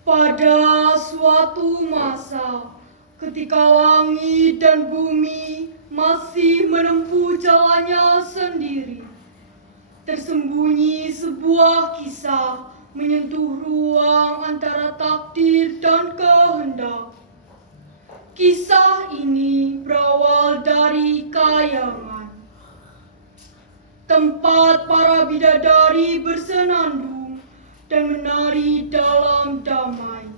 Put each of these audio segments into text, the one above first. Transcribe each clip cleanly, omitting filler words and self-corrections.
Pada suatu masa, ketika langit dan bumi masih menempuh jalannya sendiri, tersembunyi sebuah kisah menyentuh ruang antara takdir dan kehendak. Kisah ini berawal dari kayangan, tempat para bidadari bersenandung dan menari dalam damai.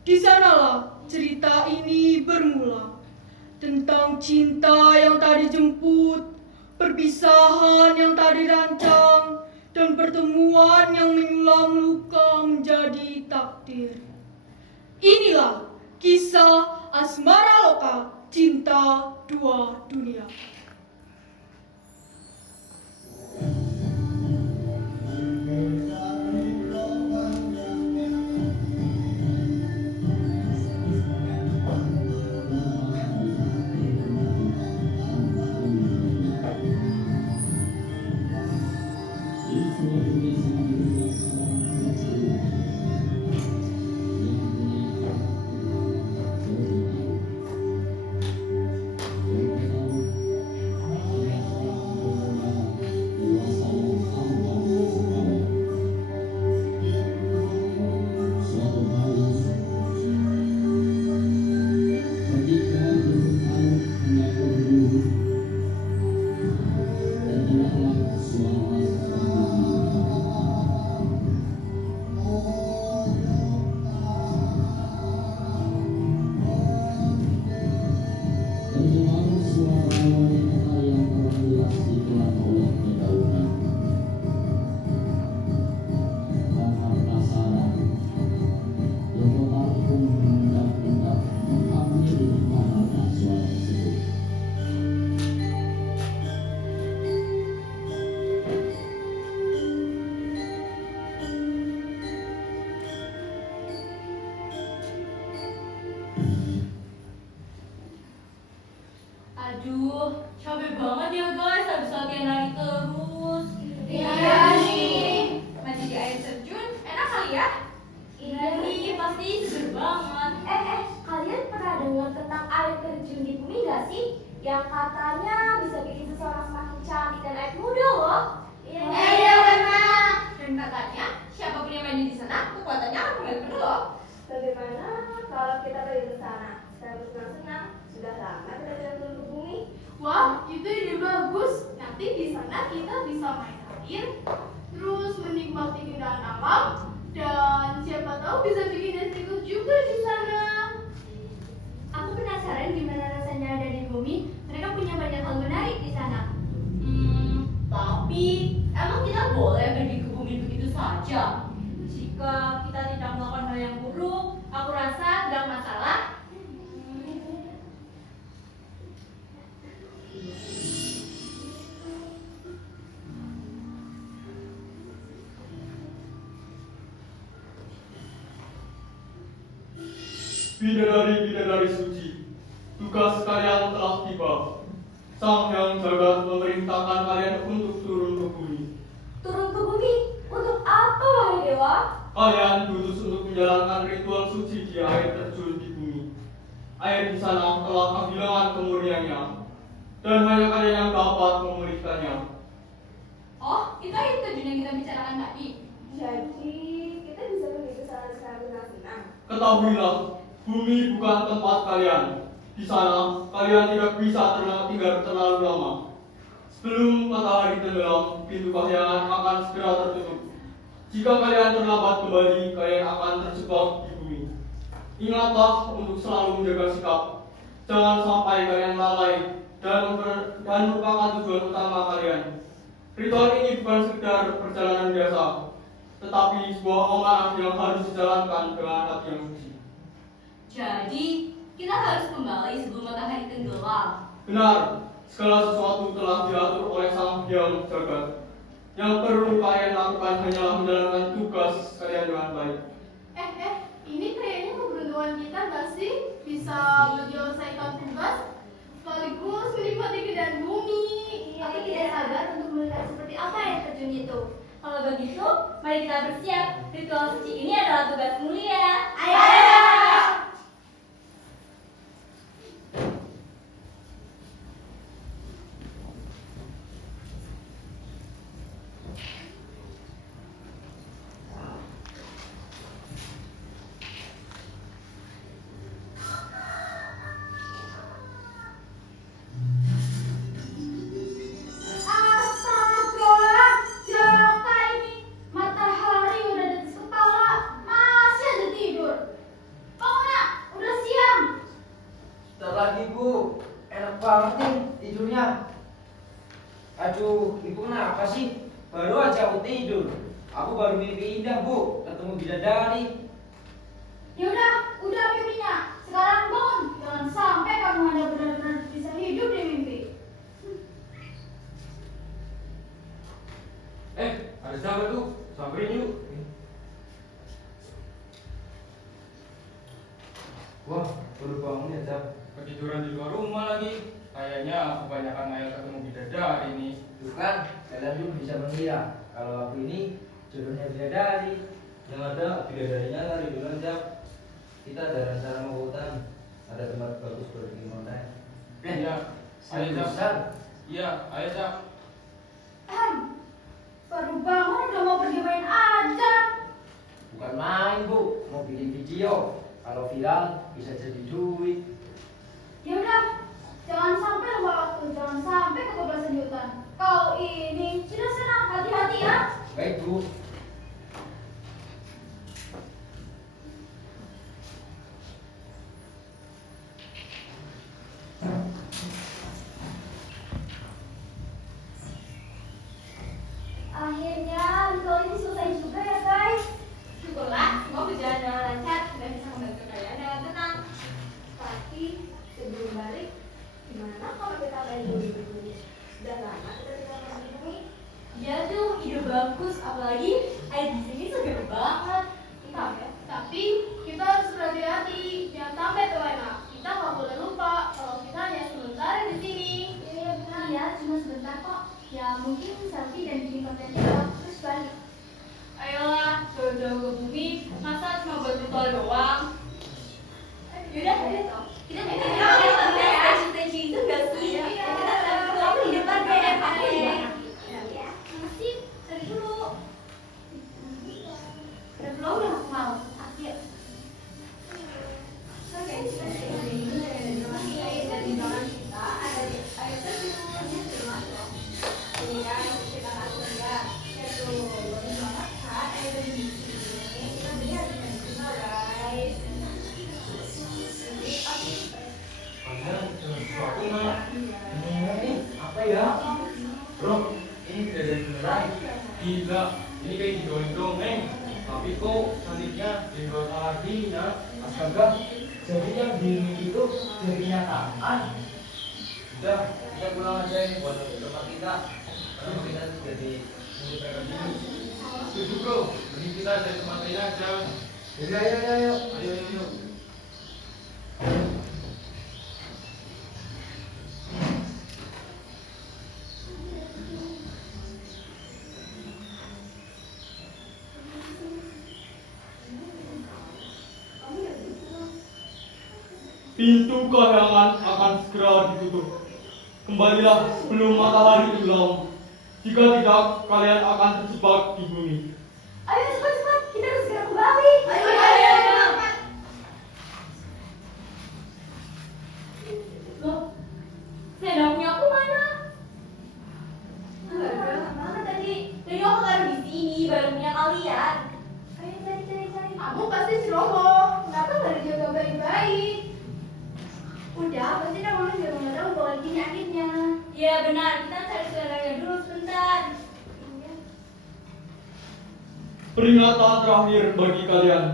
Di sanalah cerita ini bermula, tentang cinta yang tak dijemput, perpisahan yang tak dirancang, dan pertemuan yang menyulam luka menjadi takdir. Inilah kisah Asmara Loka, Cinta Dua Dunia. Aduh, capek banget ya guys, habis latihan lari terus. Iya nih. Mandi di air terjun, enak kali ya? Iya nih, pasti seger banget. Kalian pernah dengar tentang air terjun di bumi gak sih? Yang katanya bisa bikin seseorang semakin cantik dan awet muda loh. Iya benar. Dan katanya, siapapun yang mandi di sana, kekuatannya akan kembali penuh loh. Bagaimana kalau kita pergi ke sana? Saya bersenang-senang, sudah lama kita tidak turun ke bumi. Wah, itu ide bagus. Nanti di sana kita bisa main air, terus menikmati keindahan alam, dan siapa tahu bisa bikin deskot juga di sana. Aku penasaran gimana rasanya ada di bumi. Mereka punya banyak hal menarik di sana. Tapi emang kita boleh pergi ke bumi begitu saja? Jika kita tidak melakukan hal yang buruk, aku rasa tidak masalah. Bidadari-bidadari suci, tugas kalian telah tiba. Sang Hyang Jagat memerintahkan kalian untuk turun ke bumi. Turun ke bumi? Untuk apa, wahai dewa? Kalian diutus untuk menjalankan ritual suci di air terjun di bumi. Air di sana telah kehilangan kemurniannya, dan hanya kalian yang dapat memulihkannya. Oh, itu air terjun yang kita bicarakan tadi. Jadi, kita bisa pergi ke sana secara bersenang-senang. Ketahuilah, bumi bukan tempat kalian. Di sana, kalian tidak bisa tinggal terlalu lama. Sebelum matahari tenggelam, pintu kahyangan akan segera tertutup. Jika kalian terlambat kembali, kalian akan terjebak di bumi. Ingatlah untuk selalu menjaga sikap. Jangan sampai kalian lalai dan melupakan tujuan utama kalian. Ritual ini bukan sekedar perjalanan biasa, tetapi sebuah amanah yang harus dijalankan dengan hati yang suci. Jadi, kita harus kembali sebelum matahari tenggelam. Benar, segala sesuatu telah diatur oleh Sang Hyang Jagat. Yang perlu kalian lakukan hanyalah menjalankan tugas kalian dengan baik. Ini kayaknya keberuntungan kita nggak sih? Bisa menyelesaikan tugas, sekaligus menikmati keindahan bumi. Aku tidak sabar untuk melihat seperti apa air terjun itu. Kalau begitu, mari kita bersiap. Ritual suci ini adalah tugas ketemu bidadari. Ya udah mimpinya. Sekarang bangun. Jangan sampai kamu ada benar-benar bisa hidup di mimpi. Ada siapa tuh? Samperin yuk. Wah, baru bangun ya, Cap. Ketiduran di luar rumah lagi. Kayaknya kebanyakan ngayal ketemu bidadari nih. Tuh kan, kalian dulu bisa mengira kalau aku ini jodohnya bidadari. Yang ada bidadarinya lari duluan, Cap. Kita ada rencana mau ke hutan. Ada tempat bagus buat bikin konten. Iya, ayo Cap. Besar. Iya, ayo Cap. Baru bangun udah mau pergi main aja. Bukan main, Bu. Mau bikin video. Kalau viral bisa jadi duit. Ya udah, jangan sampai lupa waktu, jangan sampai kebablasan di hutan. Kau ini sudah senang, hati-hati ya. Baik, Bu. Akhirnya ritual ini selesai juga ya guys. Syukurlah, semua berjalan dengan lancar dan bisa membantu kalian dengan tenang. Tapi sebelum balik, gimana kalau kita balik dulu? Sudah lama kita tinggal di bumi. Ya tuh, ide bagus. Apalagi air di sini segar banget. Tapi kita harus berhati-hati, jangan sampai terlena. Kita nggak boleh lupa kalau kita hanya sementara di sini. Iya, cuma sebentar kok. Ya mungkin selfie dan bikin konten TikTok terus balik. Ayolah, jauh-jauh ke bumi, masa cuma buat ritual doang? Yaudah, ayo. Kita main stretching itu gak sih? Kita kamu di depan deh, aku di belakang. Masih dari dulu. Lo udah mau? Ayo. Oke, dari belakang kita ada air terjun termasuk. Ini kan kita langsung ya. Yaitu melakukan air terjun di sini. Kita lihat dengan kita guys. Kalian sesuatu nggak? Ini apa ya? Bro, ini bidadari beneran. Gila, ini kayak didongeng-dongeng. Tapi kok cantiknya tinggal lagi ya. Astaga, jadi yang di itu jadi kenyataan. Udah, kita pulang aja ini buat tempat kita. Karena kita jadi murid mereka dulu. Setuju bro, mending kita cari tempat lain aja. Jadi ayo. Ayo. Pintu kayangan akan segera ditutup. Kembalilah sebelum matahari tenggelam. Jika tidak, kalian akan terjebak di bumi. Ayo cepat, kita harus segera kembali. Ayo. Loh, sendoknya aku mana? Mana tadi? Tadi aku taruh di sini, barangnya kalian. Ayo cari. Kamu pasti ceroboh. Kenapa nggak dijaga baik-baik? Udah, pasti kamu juga nggak tahu kalau gini akhirnya. Iya benar, kita cari saudaranya dulu sebentar. Peringatan terakhir bagi kalian.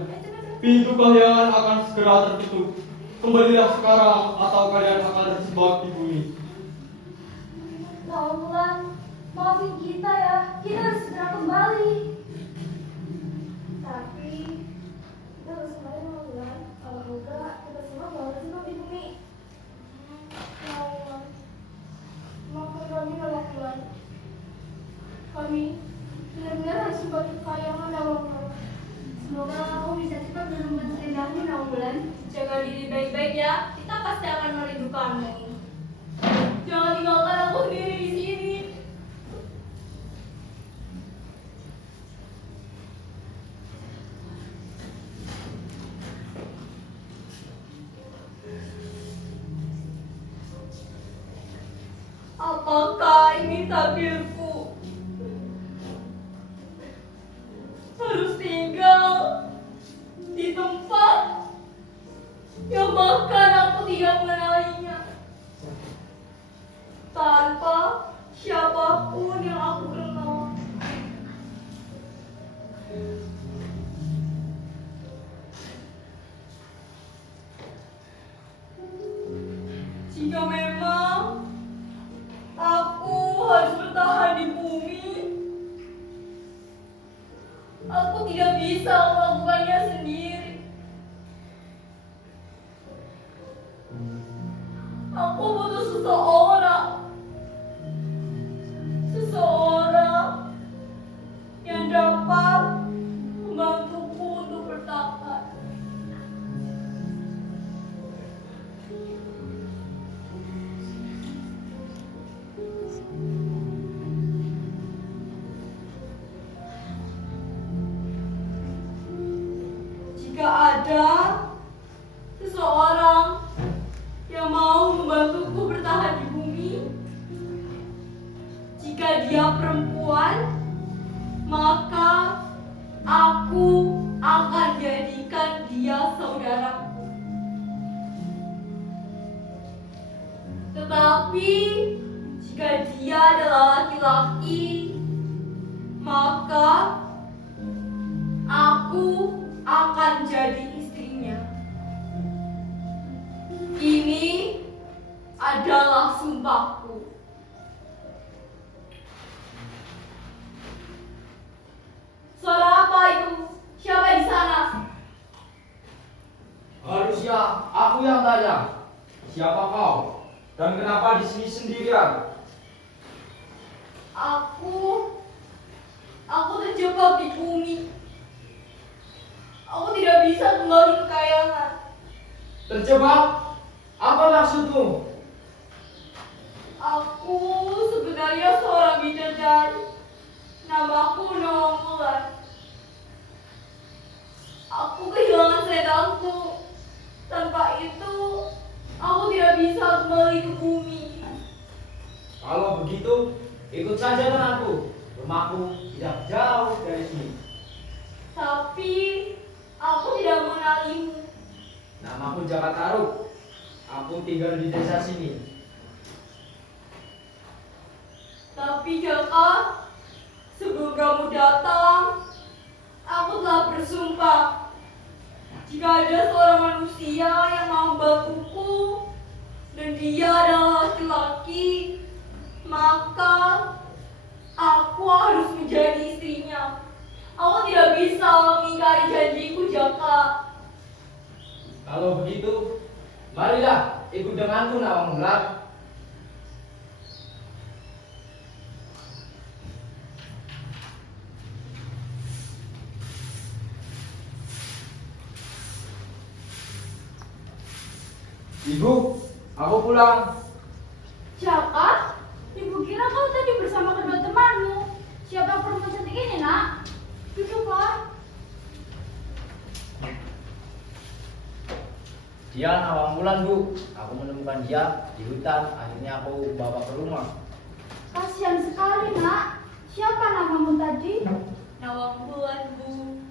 Pintu kahyangan akan segera tertutup. Kembalilah sekarang atau kalian akan terjebak di bumi. Wulan, maafin kita ya. Kita harus segera kembali. Tapi kita harus kembali sama Wulan. Kalau enggak, kita semua bakal terjebak di bumi. Ya Allah, maafkan kami kalau Wulan. Kami benar-benar harus membuat kayangan awal-awal. Semoga kamu bisa cepat menemukan selendangmu, Naulan. Jaga diri baik-baik ya, kita pasti akan merindukanmu. Jangan tinggalkan aku sendiri di sini. Apakah ini takdirku? Harus tinggal di tempat yang bahkan aku tidak mengenalinya, tanpa siapapun yang aku kenal. jika ada seseorang yang mau membantuku bertahan di bumi, jika dia perempuan, maka aku akan jadikan dia saudaraku. Tetapi jika dia adalah laki-laki, maka aku akan jadi istrinya. Ini adalah sumpahku. Suara apa itu? Siapa di sana? Harusnya aku yang tanya. Siapa kau? Dan kenapa di sini sendirian? Aku terjebak di bumi. Aku tidak bisa kembali ke kayangan. Terjebak? Apa maksudmu? Aku sebenarnya seorang bidadari. Namaku Nawang Wulan. Aku kehilangan selendangku. Tanpa itu, aku tidak bisa kembali ke bumi. Kalau begitu, ikut saja denganku. Rumahku tidak jauh dari sini. Tapi, aku tidak mengenalimu. Namaku Jaka Taruk. Aku tinggal di desa sini. Tapi Jaka, sebelum kamu datang, aku telah bersumpah. Jika ada seorang manusia yang mau membantuku, dan dia adalah laki-laki, maka aku harus menjadi istrinya. Aku tidak bisa mengingkari janjiku, Jaka. Kalau begitu, marilah ikut denganku Nawang Wulan. Ibu, aku pulang. Jaka, ibu kira kau tadi bersama kedua temanmu. Siapa perempuan cantik ini, nak? Duduklah. Dia Nawang Wulan, Bu. Aku menemukan dia di hutan. Akhirnya aku bawa ke rumah. Kasihan sekali, nak. Siapa namamu tadi? Nawang Wulan, Bu.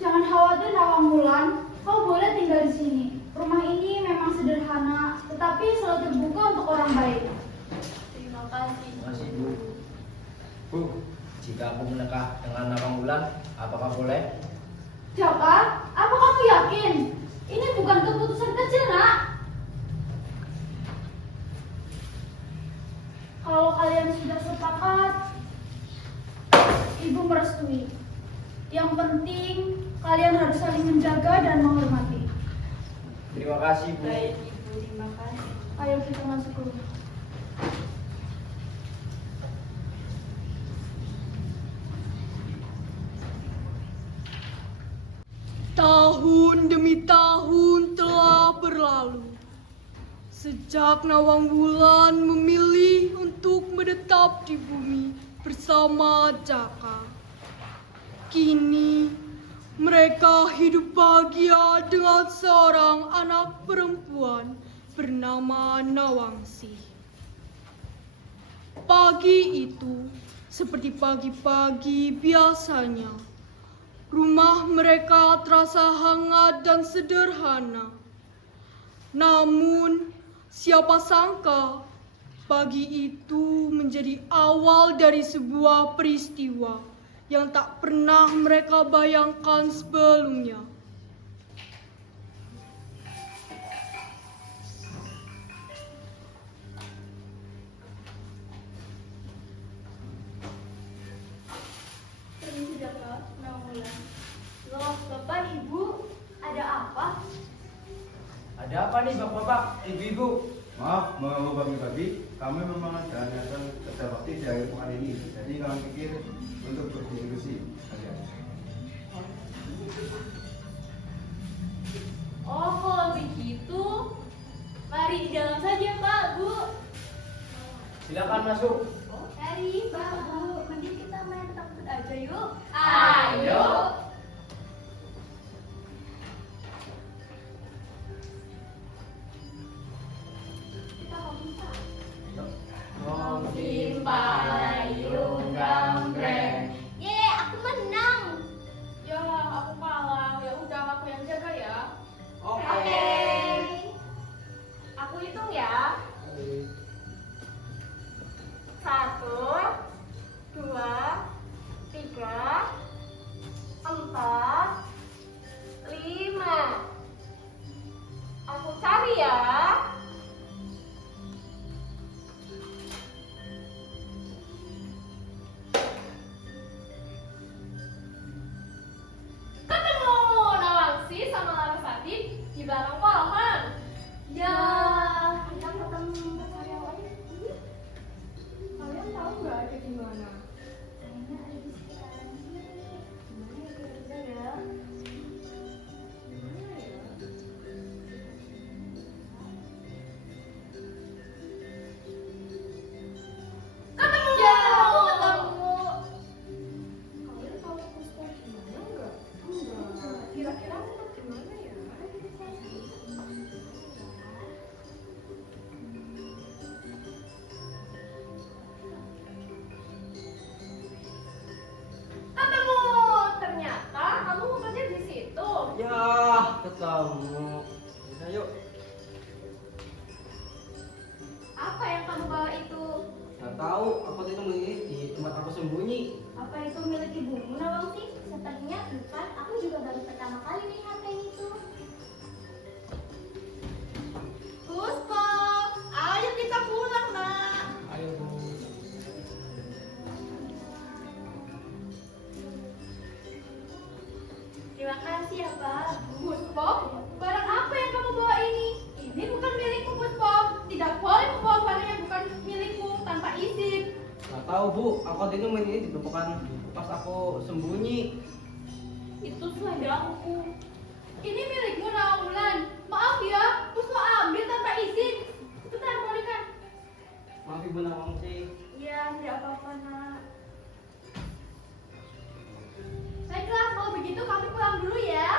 Jangan khawatir, Nawang Wulan. Kau boleh tinggal di sini. Rumah ini memang sederhana, tetapi selalu terbuka untuk orang baik. Terima kasih. Terima kasih, Bu. Bu, jika aku menikah dengan Nawang Wulan, apakah boleh? Jaka, apa kamu yakin? Ini bukan keputusan kecil, nak. Kalau kalian sudah sepakat, ibu merestui. Yang penting, kalian harus saling menjaga dan menghormati. Terima kasih, Bu. Baik, Ibu. Terima kasih. Ayo kita masuk ke rumah. Tahun demi tahun telah berlalu. Sejak Nawang Wulan memilih untuk menetap di bumi bersama Jaka. Kini mereka hidup bahagia dengan seorang anak perempuan bernama Nawangsi. Pagi itu, seperti pagi-pagi biasanya, rumah mereka terasa hangat dan sederhana. Namun, siapa sangka pagi itu menjadi awal dari sebuah peristiwa yang tak pernah mereka bayangkan sebelumnya. Permisi, Jaka. Nawang Wulan. Loh, Bapak, Ibu, ada apa? Ada apa nih, Bapak-bapak, Ibu-ibu? Maaf, mengganggu pagi-pagi. Kami memang ada niatan kerja bakti di akhir pekan ini. Jadi kami pikir untuk berdiskusi saja. Oh, kalau begitu, mari di dalam saja, Pak, Bu. Silakan masuk. Mari, Pak, Bu. Mending kita main takut aja yuk. Ayo. Ya, ketemu. Ayo. Apa yang kamu bawa itu? Nggak tahu, aku itu ini di tempat aku sembunyi. Apa itu milik ibumu, Nawangsi? Sepertinya bukan. Aku juga baru pertama kali lihat kain itu. Puspa, ayo kita pulang, nak. Ayo, Bu. Terima kasih ya, Pak. Puspa, barang apa yang kamu bawa ini? Ini bukan milikmu, Puspa. Tidak boleh membawa barang yang bukan milikmu tanpa izin. Nggak tahu, Bu. Aku itu ini ditemukan pas aku sembunyi. Itu selendangku. Ini milikmu, Nawangwulan. Maaf ya, Puspa ambil tanpa izin. Bentar, boleh kan? Maaf Ibu Nawangsi. Iya, tidak apa-apa, Nak. Baiklah, kalau begitu kami pulang dulu ya.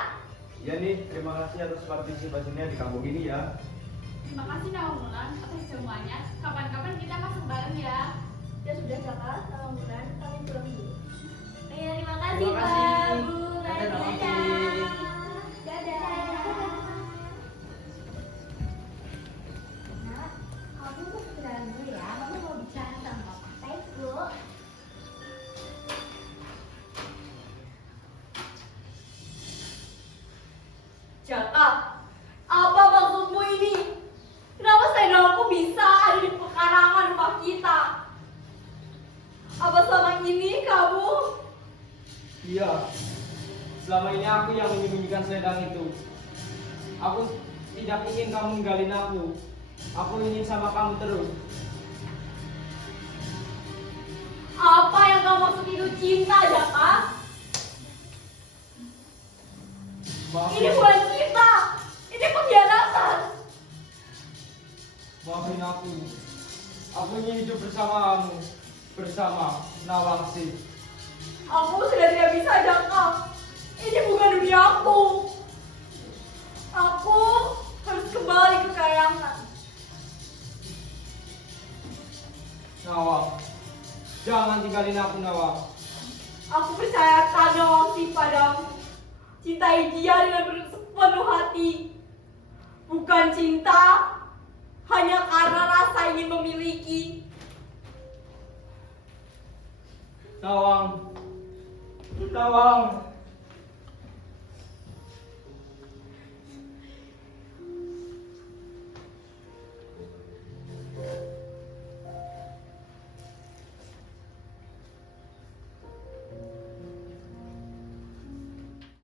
Ya nih, terima kasih atas partisipasinya di kampung ini ya. Terima kasih Nawangwulan atas semuanya. Kapan-kapan kita masuk bareng ya. Ya sudah, Jaka. Nawangwulan, kami pulang dulu. Ya, terima kasih, Terima kasih. Pak, Bu. Dadah, Nawangsi. Dadah. Nak, kamu mau ke dalam dulu ya. Kamu mau bicara sama Papa. Baik, Bu. Jaka, apa maksudmu ini? Kenapa sendalku bisa ada di pekarangan rumah kita? Apa selama ini kamu? Iya. Selama ini aku yang menyembunyikan selendang itu. Aku tidak ingin kamu ninggalin aku. Aku ingin sama kamu terus. Apa yang kamu maksud itu cinta, Jaka? Maafin, Ini bukan cinta, ini pengkhianatan. maafin aku. Aku ingin hidup bersama kamu. Bersama Nawangsi. Aku sudah tidak bisa, Jaka. Ini bukan duniaku. Aku harus kembali ke kayangan. Nawang. Jangan tinggalin aku, Nawang. Aku percayakan Nawangsi padamu. Cintai dia dengan sepenuh hati. Bukan cinta hanya karena rasa ingin memiliki. Nawang. Nawang.